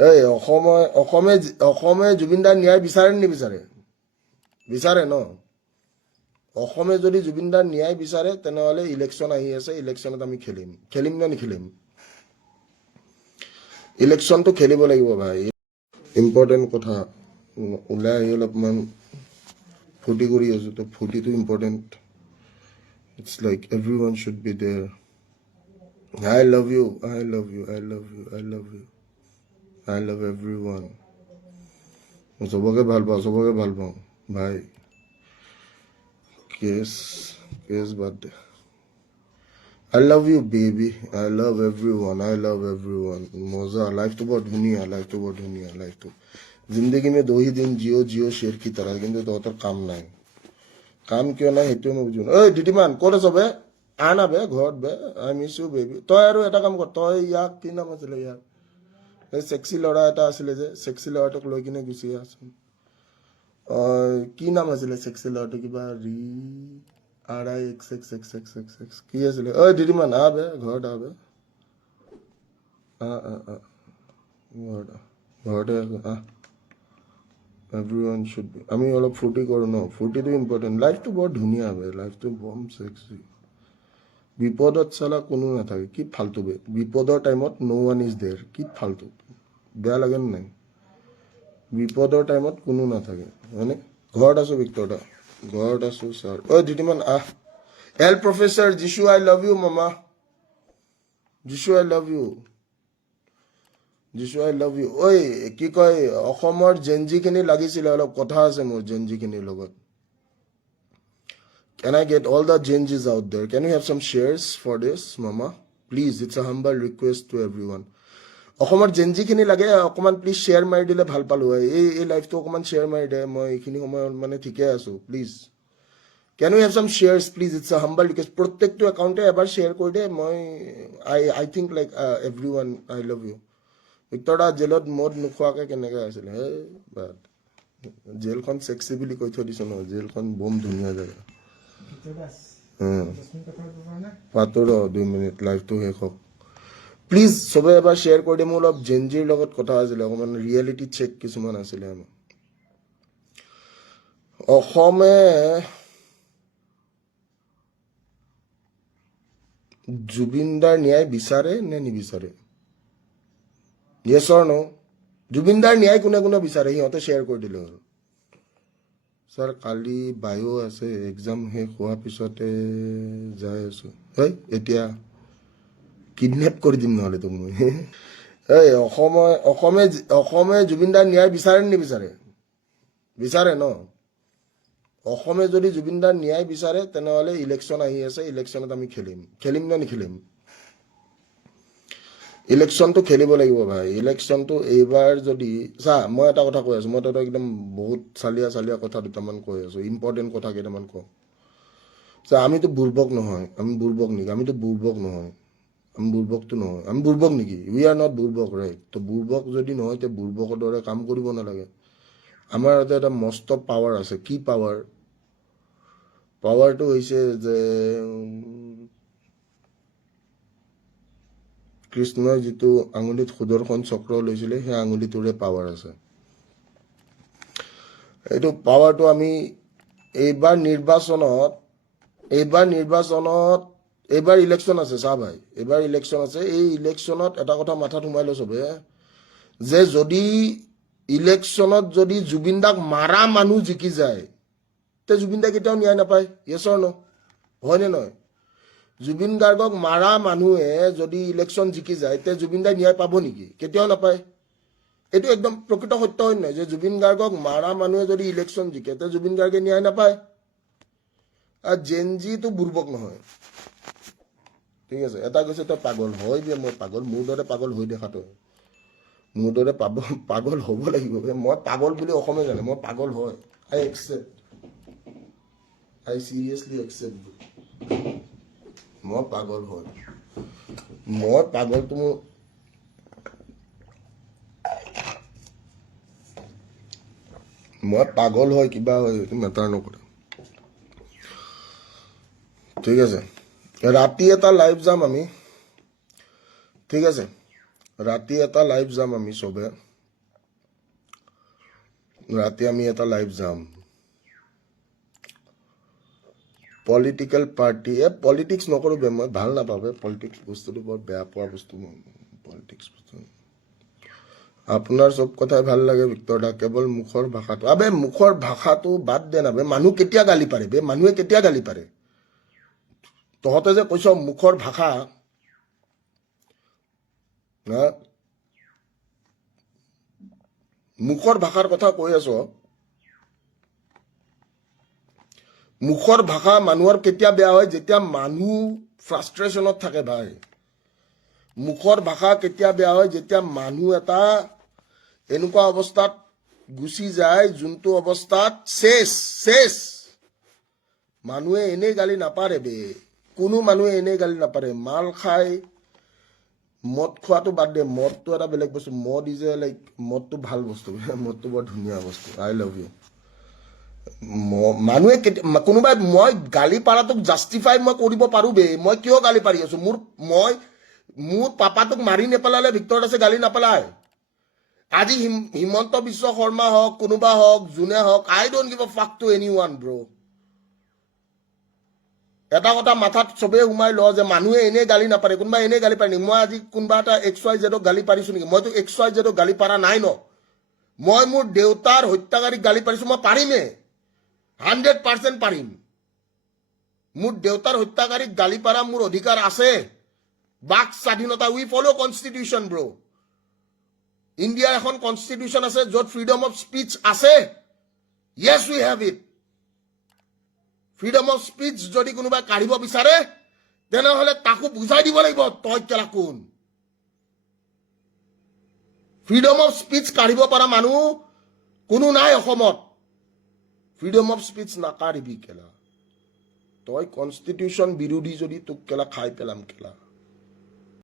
এই অসমে জুবিন দাৰ ন্যায় বিচাৰে নিবিচাৰে? বিচাৰে ন? অসমে যদি জুবিন দাৰ ন্যায় বিচাৰে তেনেহ'লে ইলেকশ্যন আহি আছে, ইলেকশ্যনত আমি খেলিম নে নিখেলিম? ইলেকশ্যনটো খেলিব লাগিব ভাই। ইম্পৰ্টেণ্ট কথা ওলাই আহি অলপমান ফূৰ্তি কৰি আছো, তো ফূৰ্তিটো important. It's like everyone should be there. I love you, I love you, I love you, I love you, I love everyone. চবকে ভাল পাওঁ ভাই। কেছ বাদ দে। I love you baby, I love everyone, I love everyone. মজা, লাইফটো বৰ ধুনীয়া, লাইফটো জিন্দগী মে দো হি দিন জিঅ' শ্বেৰ কি তৰহ। কিন্তু তহঁতৰ কাম নাই, কাম কিয় নাই সেইটোৱে মই বুজি ঐ দিদিমান ক'ত আছ বে? আনা বে ঘৰত বে, আই মিছ ইউ বেবি। তই আৰু এটা কাম কৰ, তই ইয়াক কি নাম আছিলে ইয়াক, এই চেক্সি ল'ৰা এটা আছিলে যে, চেক্সি ল'ৰাটোক লৈ কিনে গুচি আহচোন। কি নাম আছিলে চেক্সি ল'ৰাটো? কিবা RIXXXXX কি আছিলে? ঐ দিদিমান আহ বে, ঘৰত আহ বে। ঘৰতে আছো আহ। Everyone should be. আমি অলপ ফূৰ্তি কৰোঁ ন, ফূৰ্তিটো ইম্পৰ্টেণ্ট। লাইফটো বৰ ধুনীয়া বে, লাইফটো বম চেক্সি। বিপদত চালা কোনো নাথাকে, কি ফাল্টু বে। বিপদৰ টাইমত নো ওৱান ইজ দেয়াৰ, কি ফাল্টু। বেয়া লাগে নে নাই? বিপদৰ টাইমত কোনো নাথাকে হয়নে? ঘৰত আছো ভিক্টৰ দা, ঘৰত আছো ছাৰ। ঐ দুটিমান আহ। এল প্ৰফেচাৰ যিশু আই লাভ ইউ মামা। যিশু আই লাভ ইউ, যিশু আই লাভ ইউ। ঐ কি কয়, অসমৰ জেনজিখিনি লাগিছিলে, অলপ কথা আছে মোৰ জেনজিখিনিৰ লগত। Can I get all the Genjis out there? Can you have some shares for this, Mama? Please, it's a humble request to everyone. অসমৰ জেনজিখিনি লাগে, অকণমান প্লিজ শ্বেয়াৰ মাৰি দিলে ভাল পালোঁ হয়। এই লাইফটো অকণমান শ্বেয়াৰ মাৰি দে, মই এইখিনি সময়ত মানে ঠিকে আছোঁ। Please can you have some shares please, it's a humble request. প্ৰত্যেকটো একাউণ্টে এবাৰ শ্বেয়াৰ কৰি দে। মই I think like every one I love. Victor Da জেলত মদ নোখোৱাকৈ কেনেকৈ আছিলে? হে বাদ, জেলখন চেক্সি বুলি কৈ থৈ দিছোঁ নহয়, জেলখন বম ধুনীয়া জেগা। পাতো ৰ 2 মিনিট, লাইফটো শেষ হওক প্লিজ। চবে এবাৰ শ্বেয়াৰ কৰি দিয়ে। মোৰ অলপ জেনজিৰ লগত কথা আছিলে, অকণমান ৰিয়েলিটি চেক কিছুমান আছিলে আমাৰ। অসমে জুবিন দাৰ ন্যায় বিচাৰে নে নিবিচাৰে? য়েছ অৰ নো? জুবিন দাৰ ন্যায় কোনে কোনে বিচাৰে সিহঁতে শ্বেয়াৰ কৰি দিলে হ'ল। ছাৰ কালি বায়ো আছে, এক্সাম শেষ হোৱাৰ পিছতে যাই আছো। হয় এতিয়া কিডনেপ কৰি দিম নহ'লে তোক মই। এই অসমে জুবিন দাৰ ন্যায় বিচাৰে নিবিচাৰে? বিচাৰে ন? অসমে যদি জুবিন দাৰ ন্যায় বিচাৰে তেনেহ'লে ইলেকশ্যন আহি আছে, ইলেকশ্যনত আমি খেলিম নে নিখেলিম? ইলেকশ্যনটো খেলিব লাগিব ভাই। ইলেকশ্যনটো এইবাৰ যদি চা, মই এটা কথা কৈ আছোঁ, মই তহঁতক একদম বহুত চালিয়া কথা দুটামান কৈ আছোঁ, ইম্পৰ্টেণ্ট কথা কেইটামান কওঁ। চা, আমিতো বুৰ্বক নহয়। আমি বুৰ্বক নেকি? আমিতো বুৰ্বক নহয়। আমি বুৰ্বকটো নহয়। আমি বুৰ্বক নেকি? উই আৰ নট বুৰ্বক, ৰাইট? তো বুৰ্বক যদি নহয় তে বুৰ্বকৰ দৰে কাম কৰিব নালাগে। আমাৰ ইয়াতে এটা মস্ত পাৱাৰ আছে। কি পাৱাৰ? পাৱাৰটো হৈছে যে কৃষ্ণই যিটো আঙুলিত সুদৰ্শন চক্ৰ লৈছিলে, সেই আঙুলিটোৰে পাৱাৰ আছে। এইটো পাৱাৰটো আমি এইবাৰ ইলেকশ্যন আছে। চা ভাই, এইবাৰ ইলেকশ্যন আছে। এই ইলেকশ্যনত এটা কথা মাথাত সোমাই লো চবে, যে যদি ইলেকশ্যনত যদি জুবিন দাক মাৰা মানুহ জিকি যায় তে জুবিন দা কেতিয়াও ন্যায় নাপায়। য়েছ অৰ নো? হয়নে নহয়? জুবিন গাৰ্গক মাৰা মানুহে যদি ইলেকশ্যন জিকি যায় তে জুবিন দাই ন্যায় পাব নেকি? কেতিয়াও নাপায়। এইটো একদম প্ৰকৃত সত্য হয় নহয়, যে জুবিন গাৰ্গক মাৰা মানুহে যদি ইলেকশ্যন জিকে তে জুবিন গাৰ্গে ন্যায় নাপায়। আৰু জেনজিটো বুৰ্বক নহয়, ঠিক আছে? এটা কৈছে তই পাগল হয় যে, মই পাগল, মোৰ দৰে পাগল হৈ দেখাটো, মোৰ দৰে পাগল হ'ব লাগিব। মই পাগল বুলি অসমে জানে, মই পাগল হয়। আই একচেপ্ট, আই চিৰিয়াছলি একচেপ্ট। মই পাগল হয়, মই পাগলটো মই পাগল হয়, কিবা হয়, এইটো মেটাৰ নকৰে, ঠিক আছে? ৰাতি এটা লাইভ যাম আমি, ঠিক আছে? ৰাতি এটা লাইভ যাম আমি চবে ৰাতি আমি এটা লাইভ যাম পলিটিক্যাল পাৰ্টি পলিটিক্স নকৰো বে মই ভাল নাপাবে পলিটিক্স বস্তুটো বৰ বেয়া পোৱা বস্তু পলিটিক্স বস্তু আপোনাৰ সব কথাই ভাল লাগে ভিক্টৰ দা কেৱল মুখৰ ভাষাটো আবে মুখৰ ভাষাটো বাদ দে না বে মানুহ কেতিয়া গালি পাৰে বে মানুহে কেতিয়া গালি পাৰে তহঁতে যে কৈছ মুখৰ ভাষা না মুখৰ ভাষাৰ কথা কৈ আছ মুখৰ ভাষা মানুহৰ কেতিয়া বেয়া হয় যেতিয়া মানুহ ফ্ৰাষ্ট্ৰেশ্যনত থাকে ভাই মুখৰ ভাষা কেতিয়া বেয়া হয় যেতিয়া মানুহ এটা এনেকুৱা অৱস্থাত গুচি যায় যোনটো অৱস্থাত শেষ মানুহে এনেই গালি নাপাৰে বে কোনো মানুহে এনেই গালি নাপাৰে মাল খাই মদ খোৱাটো বাদ দে মদটো এটা বেলেগ বস্তু মদ ইজ লাইক মদটো ভাল বস্তু মদটো বৰ ধুনীয়া বস্তু আই লাভ ইউ মানুহে কোনোবাই মই গালি পাৰাটোক জাষ্টিফাই মই কৰিব পাৰো বে মই কিয় গালি পাৰি আছো মোৰ পাপাটোক মাৰি নেপেলালে ভিক্টৰ দাসে গালি নাপেলায় আজি হিমন্ত বিশ্ব শৰ্মা হওক কোনোবা হওক যোনে হওক আই ডোন্ট গিভ আ ফাক টু এনিওৱান ব্ৰ এটা কথা মাথাত চবে সোমাই ল যে মানুহে এনেই গালি নাপাৰে কোনোবা এনেই গালি পাৰে নেকি মই আজি কোনোবা এটা XYZ গালি পাৰিছো নেকি মইতো XYZ গালি পাৰা নাই ন মই মোৰ দেউতাৰ হত্যাকাৰীক গালি পাৰিছো মই পাৰিমেই 100% পাৰিম মোৰ দেউতাৰ হত্যাকাৰীক গালি পাৰা মোৰ অধিকাৰ আছে বাক স্বাধীনতা উই ফলো কনষ্টিটিউচন ব্ৰ ইণ্ডিয়াৰ এখন কনষ্টিটিউচন আছে য'ত ফ্ৰীডম অফ স্পীচ আছে yes we have it freedom of speech যদি কোনোবাই কাঢ়িব বিচাৰে তেনেহলে তাকো বুজাই দিব লাগিব তই কেলা কোন ফ্ৰীডম অফ স্পীচ কাঢ়িব পৰা মানুহ কোনো নাই অসমত ফ্ৰীডম অফ স্পীচ নাকাঢ়িবি কেলা তই কনষ্টিটিউচন বিৰোধী যদি তোক কেলা খাই পেলাম কেলা